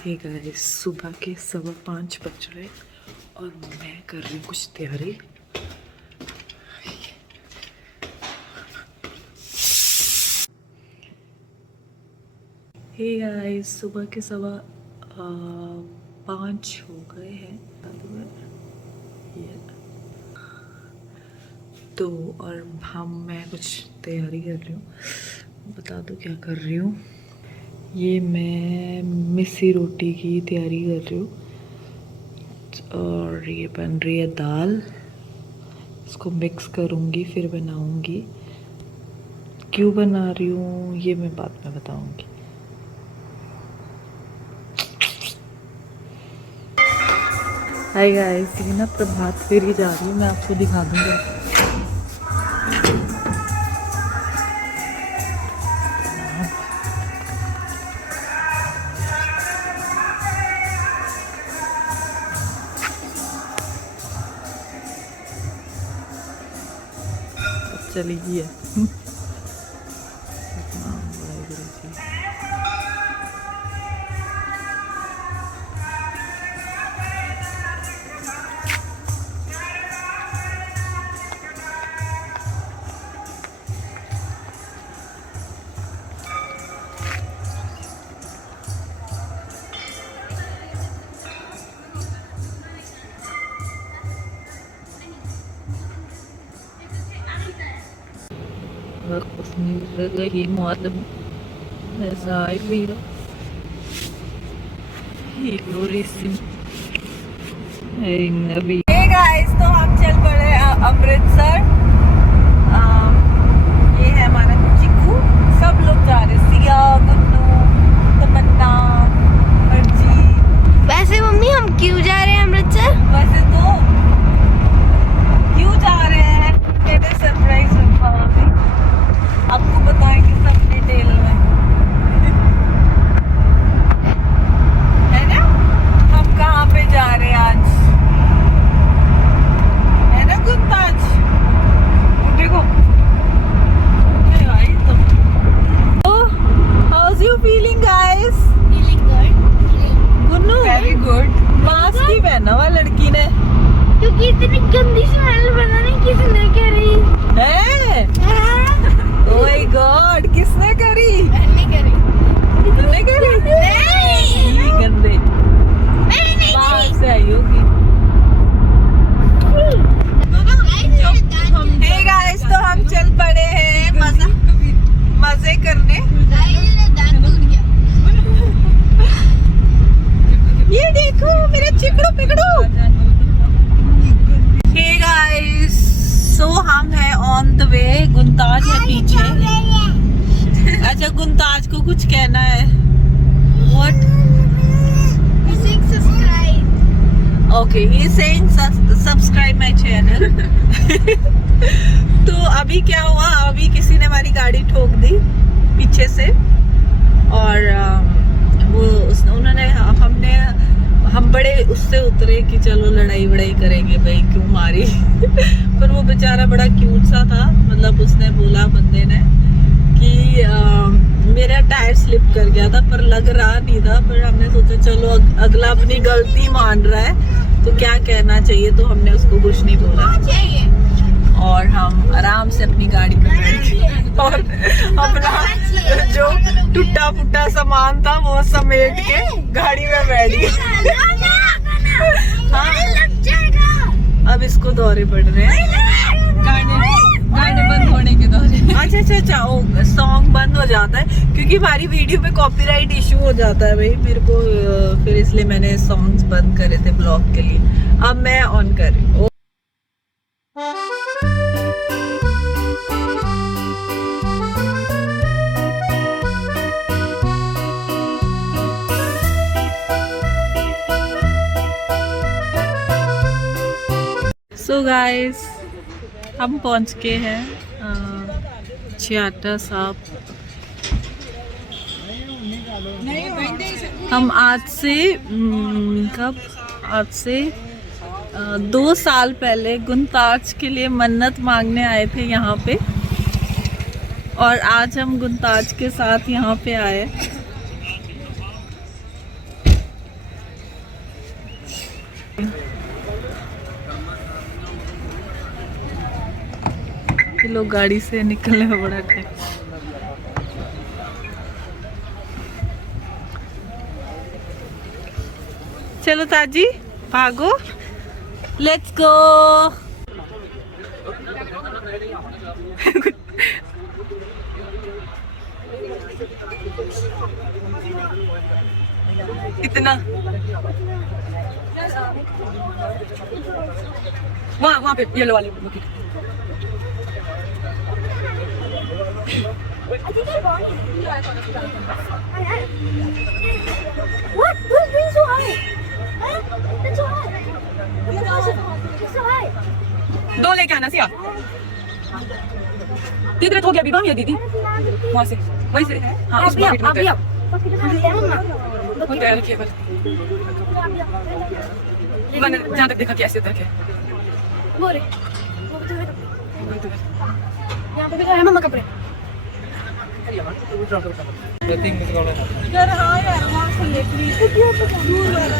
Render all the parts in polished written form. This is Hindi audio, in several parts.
हे गाइस, सुबह के 5:15 बज रहे और मैं कर रही हूँ कुछ तैयारी। हे गाइस, सुबह के 5:15 हो गए हैं तो और मैं कुछ तैयारी कर रही हूँ। बता दो क्या कर रही हूँ। ये मैं मिस्सी रोटी की तैयारी कर रही हूँ और ये बन रही है दाल। इसको मिक्स करूँगी फिर बनाऊँगी। क्यों बना रही हूँ ये मैं बाद में बताऊँगी। हाय गाइस, ये ना प्रभात फेरी जा रही हूँ, मैं आपको दिखा दूँगा। चली गई है। Hey guys, तो हम चल पड़े अमृतसर। ये है हमारा चिकू। सब लोग जा रहे, सिया, गुन्नू, तमन्ना, अर्जी। वैसे मम्मी हम क्यों जा रहे हैं अमृतसर? वैसे तो क्यों जा रहे हैं मेरे सरप्राइज अभी आपको बताएंगे सब डिटेल में, है ना। हम कहाँ पे जा रहे हैं आज, है ना गुंताज? देखो how's you feeling guys? Feeling good. Gunnu very good. Mask ही पहना हुआ लड़की ने, क्योंकि इतनी गंदी स्मेल पता नहीं किसने करी है। ओह माय गॉड, किसने करी? मैंने करी। तूने करी? नहीं गंदे नहीं बाहर से आई होगी। हे गाइस, तो हम चल पड़े हैं मजे करने। ये देखो मेरा चिकड़ो पिकड़ो। हे गाइस, सो हम है ऑन द वे। गुंताज है पीछे। अच्छा, गुंताज को कुछ कहना है। What? Okay, he is saying subscribe my channel. तो अभी क्या हुआ, अभी किसी ने हमारी गाड़ी ठोक दी पीछे से और हम बड़े उससे उतरे कि चलो लड़ाई वड़ाई करेंगे भाई, क्यों मारी। पर वो बेचारा बड़ा क्यूट सा था। मतलब उसने बोला बंदे ने कि मेरा टायर स्लिप कर गया था, पर लग रहा नहीं था। पर हमने सोचा चलो अगला अपनी गलती मान रहा है तो क्या कहना चाहिए, तो हमने उसको कुछ नहीं बोला और हम आराम से अपनी गाड़ी में बैठ गए और अपना जो टूटा फूटा सामान था वो समेट के गाड़ी में बैठ गए। अब इसको दौरे पड़ रहे हैं, गाने बंद होने के दौरे। अच्छा, सॉन्ग बंद हो जाता है क्योंकि हमारी वीडियो पे कॉपीराइट इशू हो जाता है भाई मेरे को, फिर इसलिए मैंने सॉन्ग्स बंद करे थे ब्लॉग के लिए। अब मैं ऑन कर रही हूँ। सो गाइस, हम पहुंच के हैं छियाटा साहब। हम आज से 2 साल पहले गुंताज के लिए मन्नत मांगने आए थे यहाँ पे और आज हम गुंताज के साथ यहाँ पे आए। ये लोग गाड़ी से निकलने में बड़ा टाइम। चलो ताजी भागो, लेट्स गो। कितना वहाँ पे येलो वाली बुकिट। What? Who's being so high? Huh? That's so high. It's so high. दो लेके आना सिया। दीदी हो गया विवाह या दीदी वहाँ से वहीं से हाँ इस बुकिट में होते रखिए पर मैंने जहाँ तक देखा कैसे तक है वो रे यहाँ पे भी तो है मम्मा कपड़े। यार हाँ यार वहाँ से ले प्लीज दूर वाला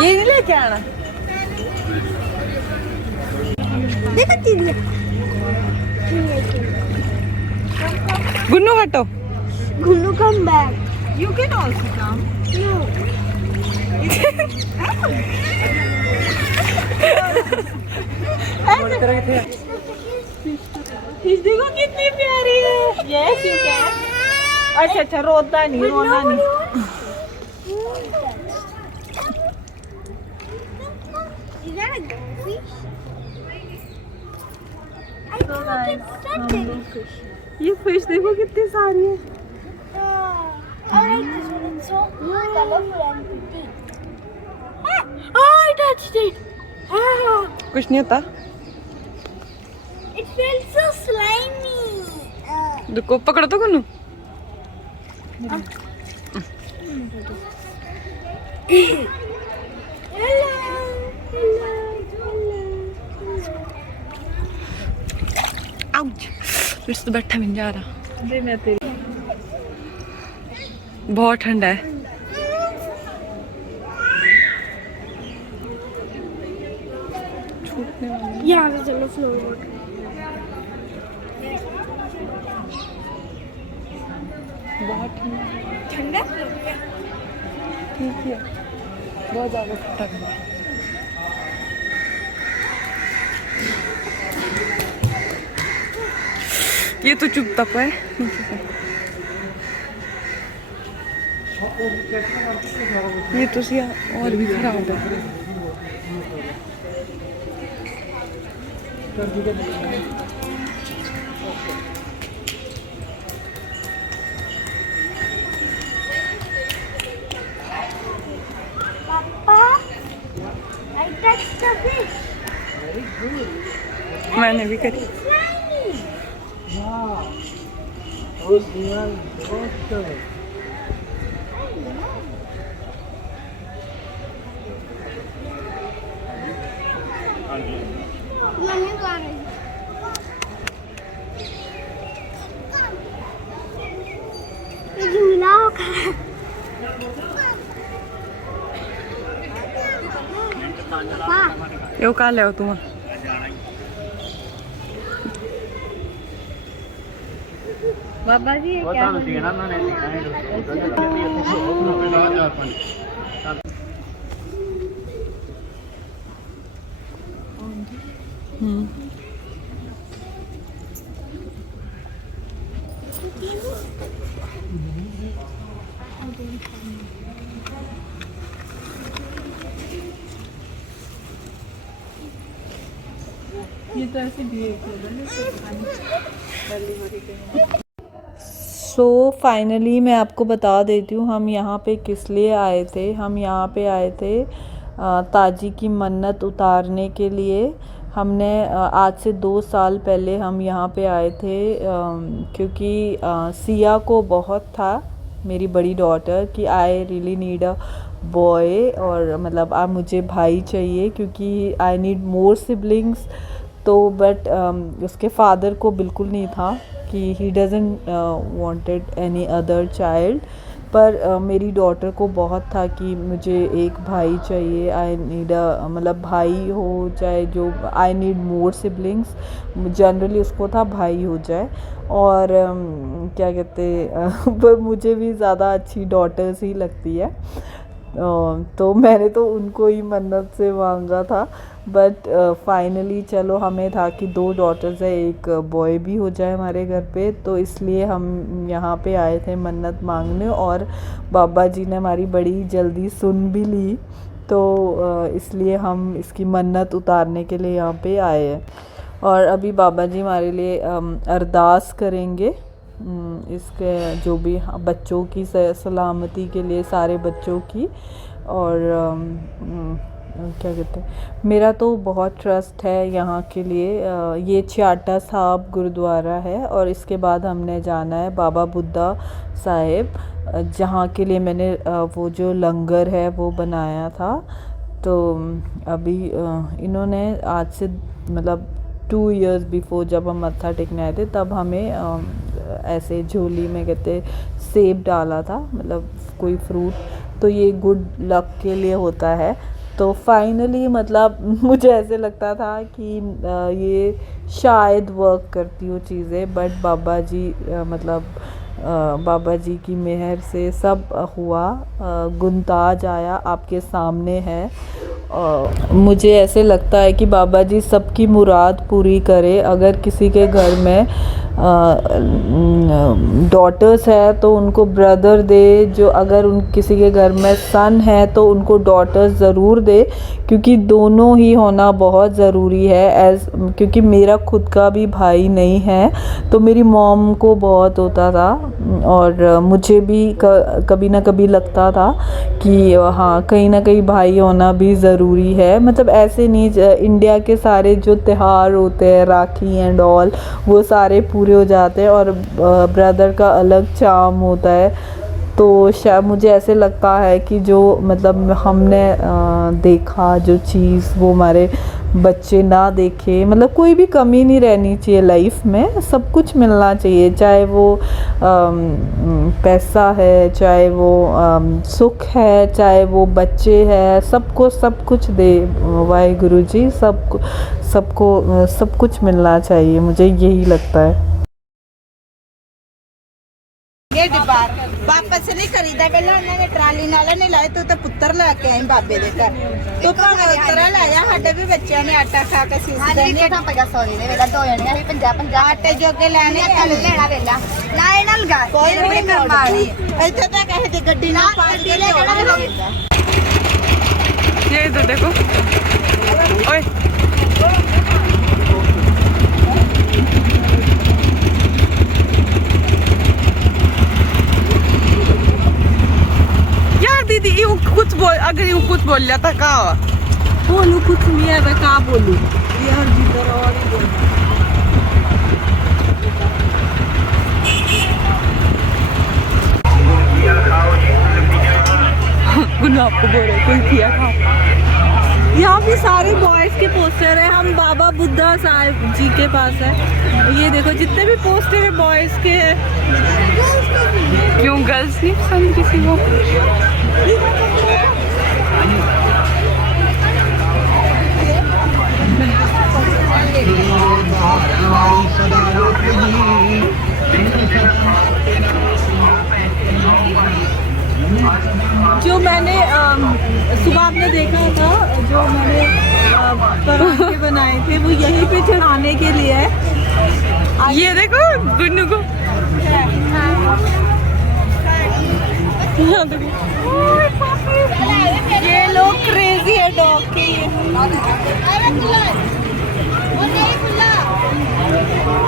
ये नहीं लेके आना। देखो चीज़ गुन्नू हटो। Gunu, come back. You can also come. No. Fish देखो कितनी प्यारी है। Yes, you can. अच्छा अच्छा रोता नहीं रोना नहीं। Is that a goldfish? I thought it's such a fish. ये फिश देखो कितनी सारी है। I like this one. It's so colorful and pretty. Oh, I touched it. Ah, कुछ नहीं होता। it felt so slimy. रुको पकड़ो तो गुन्नू। Hello. आउच फिर से बैठा भी नहीं जा रहा। मैं तेरी बहुत ठंडा है। यहाँ से चलो फ्लोर बोट। बहुत ठंडा ठीक है बहुत ज़्यादा ठंडा है। ये तो चुप तक है ये तो सिया और भी खराब है। पापा, I touched the fish. मैंने भी करी। मम्मी को आ रही। ये झूला होगा। पापा, यो कहाँ ले तुम बाबा जी ये क्या ये तो ऐसे सो फाइनली मैं आपको बता देती हूँ हम यहाँ पे किस लिए आए थे। हम यहाँ पे आए थे ताजी की मन्नत उतारने के लिए। हमने आज से 2 साल पहले हम यहाँ पे आए थे क्योंकि सिया को बहुत था, मेरी बड़ी डॉटर, कि I really need a boy, और मतलब मुझे भाई चाहिए क्योंकि आई नीड मोर सिबलिंग्स। तो बट उसके फादर को बिल्कुल नहीं था कि he doesn't wanted any other child, पर मेरी डॉटर को बहुत था कि मुझे एक भाई चाहिए। आई नीड मतलब भाई हो चाहे जो, I need more siblings. Generally उसको था भाई हो जाए। और क्या कहते मुझे भी ज़्यादा अच्छी डॉटर्स ही लगती है। तो मैंने तो उनको ही मन्नत से मांगा था, बट फाइनली चलो हमें था कि 2 डॉटर्स है, एक बॉय भी हो जाए हमारे घर पे। तो इसलिए हम यहाँ पे आए थे मन्नत मांगने, और बाबा जी ने हमारी बड़ी जल्दी सुन भी ली। तो इसलिए हम इसकी मन्नत उतारने के लिए यहाँ पे आए हैं। और अभी बाबा जी हमारे लिए अरदास करेंगे इसके जो भी बच्चों की सलामती के लिए, सारे बच्चों की। और क्या कहते हैं, मेरा तो बहुत ट्रस्ट है यहाँ के लिए। ये चाटा साहब गुरुद्वारा है, और इसके बाद हमने जाना है बाबा बुद्धा साहिब, जहाँ के लिए मैंने वो जो लंगर है वो बनाया था। तो अभी इन्होंने आज से मतलब 2 इयर्स बिफोर जब हम मत्था टेकने आए थे, तब हमें ऐसे झोली में कहते सेब डाला था, मतलब कोई फ्रूट। तो ये गुड लक के लिए होता है। तो फाइनली मतलब मुझे ऐसे लगता था कि ये शायद वर्क करती हो चीज़ें, बट बाबा जी मतलब बाबा जी की मेहर से सब हुआ। गुनताज आया, आपके सामने है। मुझे ऐसे लगता है कि बाबा जी सबकी मुराद पूरी करे। अगर किसी के घर में डॉटर्स है तो उनको ब्रदर दे, जो अगर किसी के घर में सन है तो उनको डॉटर्स ज़रूर दे, क्योंकि दोनों ही होना बहुत ज़रूरी है। क्योंकि मेरा खुद का भी भाई नहीं है, तो मेरी मॉम को बहुत होता था, और मुझे भी कभी ना कभी लगता था कि हाँ कहीं ना कहीं भाई होना भी ज़रूरी है। मतलब ऐसे नहीं, इंडिया के सारे जो त्यौहार होते हैं, राखी एंड ऑल, वो सारे पूरे हो जाते हैं, और ब्रदर का अलग चार्म होता है। तो शायद मुझे ऐसे लगता है कि जो मतलब हमने देखा जो चीज़, वो हमारे बच्चे ना देखे। मतलब कोई भी कमी नहीं रहनी चाहिए लाइफ में, सब कुछ मिलना चाहिए, चाहे वो पैसा है, चाहे वो सुख है, चाहे वो बच्चे हैं, सबको सब कुछ दे वाहिगुरु जी। सबको सब कुछ मिलना चाहिए, मुझे यही लगता है। ये डिब्बा वापस नहीं खरीदा, पहले उन्होंने ट्राली नाले नहीं लाए, तू तो पुत्र लेके आई बाबे दे घर, तू भावे उतरा लाया। साडे भी बच्चों ने आटा खा के सीस देने था 500 दे वेला 2 जने भी 50 आटे जोगे लेने लेना वेला ना ए नाल गा कोई नहीं करवानी इथे तो कहे दी गड्डी ना पास के ले। ये इधर देखो, ओए दीदी यूँ कुछ बोल, अगर यूँ कुछ बोल जाता का बोलू, कुछ नहीं है मैं क्या बोलूँ यार, जिधर और ही बोल। आपको बोल रहे कुल्फिया खाओ। यहाँ भी सारे बॉयज के पोस्टर है, हम बाबा बुद्धा साहिब जी के पास है। ये देखो जितने भी पोस्टर है बॉयज के हैं। क्यों गर्ल्स नहीं पसंद किसी को? जो मैंने सुबह आपने देखा था, जो मैंने पराठे बनाए थे वो यहीं पे चढ़ाने के लिए है। ये देखो गुन्नू को, ये लोग क्रेजी है डॉग के लिए।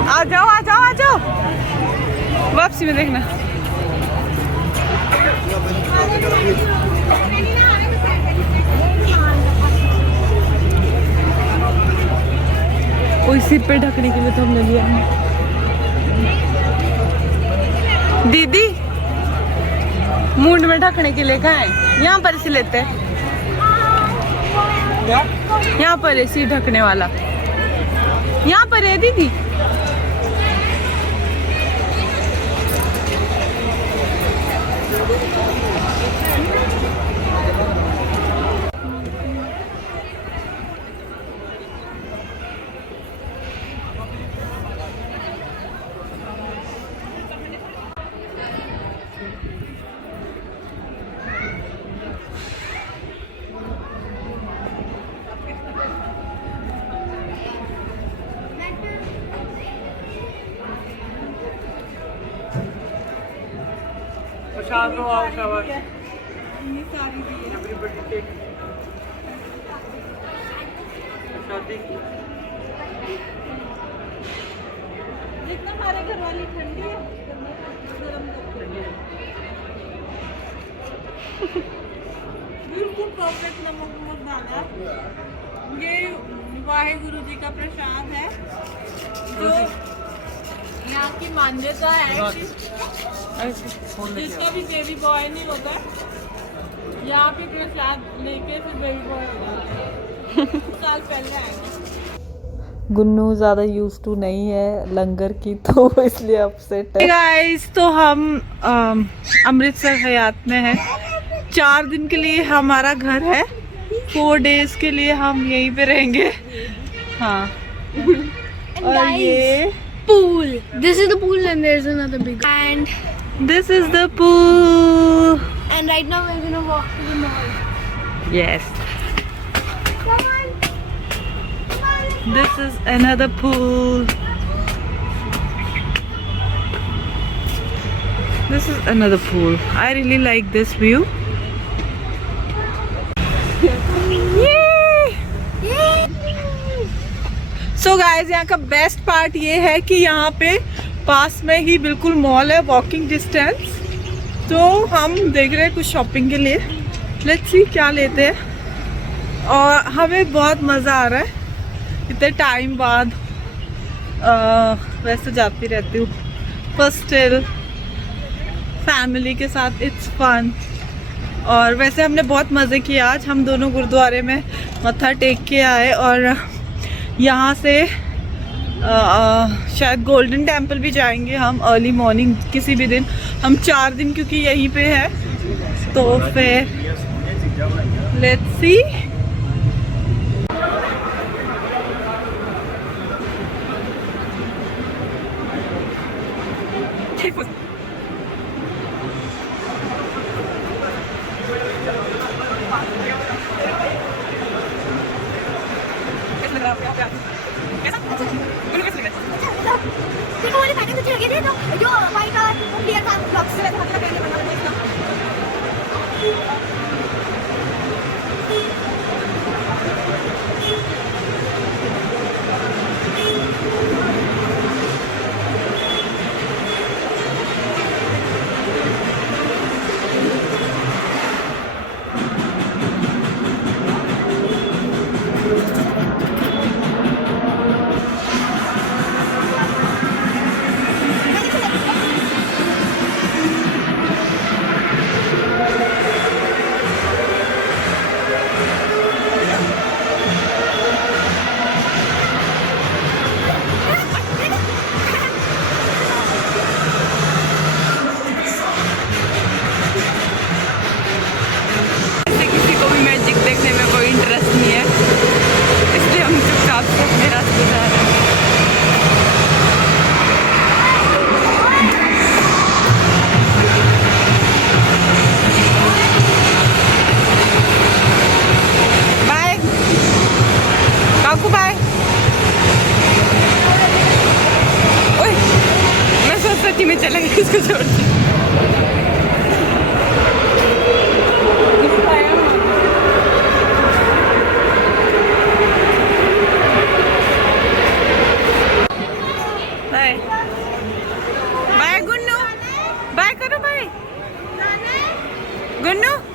आ जाओ आ जाओ आ जाओ, वापसी में देखना। कोई सिर पे ढकने के लिए तो हमने लिया। दीदी मूंड में ढकने के लिए कहाँ है? यहाँ पर से लेते हैं, यहाँ पर है सी ढकने वाला, यहाँ पर है दीदी। जितना हमारे घर वाली ठंडी है बिल्कुल परफेक्ट नमक नमक डाला। ये वाहे गुरु जी का प्रसाद है, जो यहाँ की मान्यता है कि जिसका भी बेबी बॉय नहीं होता यहाँ पे प्रसाद लेके फिर बेबी बॉय होगा। साल पहले आएगा। गुन्नू ज़्यादा यूज टू नहीं है लंगर की, तो इसलिए अपसेट है। गाइस, तो हम अमृतसर हयात में है। 4 दिन के लिए हमारा घर है, 4 डेज के लिए हम यहीं पे रहेंगे। हाँ, और ये Pool. This is the pool and there's another big. And this is the pool. right now we're gonna walk to the mall. Yes, Come on. Come on. this is another pool. This is another pool. I really like this view. So guys, यहाँ का बेस्ट पार्ट ये है कि यहाँ पे पास में ही बिल्कुल मॉल है, वॉकिंग डिस्टेंस। तो हम देख रहे हैं कुछ शॉपिंग के लिए, लेट्स सी क्या लेते हैं। और हमें बहुत मज़ा आ रहा है इतने टाइम बाद। वैसे जाती रहती हूँ पर स्टिल फैमिली के साथ इट्स फन। और वैसे हमने बहुत मज़े किए आज। हम दोनों गुरुद्वारे में मत्था टेक के आए और यहाँ से शायद गोल्डन टेम्पल भी जाएंगे हम अर्ली मॉर्निंग किसी भी दिन। हम 4 दिन क्योंकि यहीं पे है, तो फिर लेट्स सी। देखो वाली पैटर्न अच्छी लगी थी, जो वाइट और क्लियर था ब्लॉक्स से लगा के बना दिया। में चला गया इसको छोड़ के। बाय बाय गुन्नू, बाय करो बाय गुन्नू।